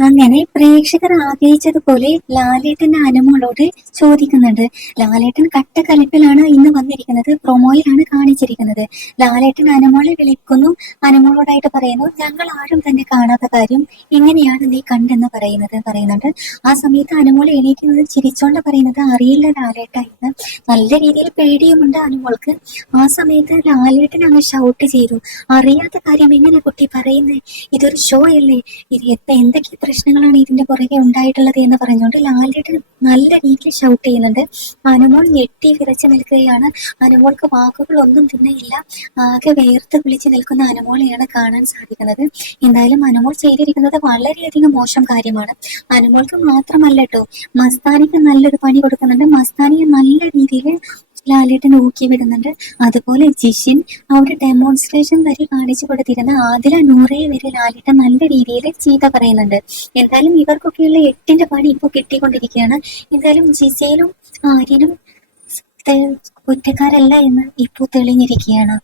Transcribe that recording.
അങ്ങനെ പ്രേക്ഷകർ ആഗ്രഹിച്ചതുപോലെ ലാലേട്ടന്റെ അനുമോളോട് ചോദിക്കുന്നുണ്ട്. ലാലേട്ടൻ കട്ട കലിപ്പിലാണ് ഇന്ന് വന്നിരിക്കുന്നത്. പ്രൊമോയിലാണ് കാണിച്ചിരിക്കുന്നത്. ലാലേട്ടൻ അനുമോളെ വിളിക്കുന്നു. അനുമോളോടായിട്ട് പറയുന്നു ഞങ്ങൾ ആരും തന്നെ കാണാത്ത കാര്യം എങ്ങനെയാണ് നീ കണ്ടെന്ന് പറയുന്നത്? പറയുന്നുണ്ട്. ആ സമയത്ത് അനുമോൾ എണീക്കുന്നത് ചിരിച്ചോണ്ട് പറയുന്നത് അറിയില്ല ലാലേട്ട എന്ന് നല്ല രീതിയിൽ പേടിയുമുണ്ട് അനുമോൾക്ക്. ആ സമയത്ത് ലാലേട്ടൻ അങ്ങ് ഷൗട്ട് ചെയ്തു അറിയാത്ത കാര്യം എങ്ങനെ കുട്ടി പറയുന്നത് ഇതൊരു ഷോ അല്ലേ? ഇത് എന്തൊക്കെ പ്രശ്നങ്ങളാണ് ഇതിന്റെ പുറകെ ഉണ്ടായിട്ടുള്ളത് എന്ന് പറഞ്ഞുകൊണ്ട് ലാലേട്ടൻ നല്ല രീതിയിൽ ഷൗട്ട് ചെയ്യുന്നുണ്ട്. അനുമോൾ ഞെട്ടി വിറച്ച് നിൽക്കുകയാണ്. അനുമോൾക്ക് വാക്കുകളൊന്നും തന്നെ ഇല്ല ആകെ വേർത്ത് വിളിച്ച് നിൽക്കുന്ന അനുമോളെയാണ് കാണാൻ സാധിക്കുന്നത്. എന്തായാലും അനുമോൾ ചെയ്തിരിക്കുന്നത് വളരെയധികം മോശം കാര്യമാണ്. അനുമോൾക്ക് മാത്രമല്ല കേട്ടോ മസ്താനിക്ക് നല്ലൊരു പണി കൊടുക്കുന്നുണ്ട്. മസ്താനിയെ നല്ല രീതിയിൽ ലാലേട്ടൻ ഊക്കി വിടുന്നുണ്ട്. അതുപോലെ ജിഷിൻ ആ ഒരു ഡെമോൺസ്ട്രേഷൻ വരെ കാണിച്ചു കൊടുത്തിരുന്ന ആദില നൂറയെ വരെ ലാലേട്ടൻ നല്ല രീതിയിൽ ചീത്ത പറയുന്നുണ്ട്. എന്തായാലും ഇവർക്കൊക്കെയുള്ള എട്ടിന്റെ പണി ഇപ്പോൾ കിട്ടിക്കൊണ്ടിരിക്കുകയാണ്. എന്തായാലും ജിസയിലും ആര്യനും കുറ്റക്കാരല്ല എന്ന് ഇപ്പോൾ തെളിഞ്ഞിരിക്കുകയാണ്.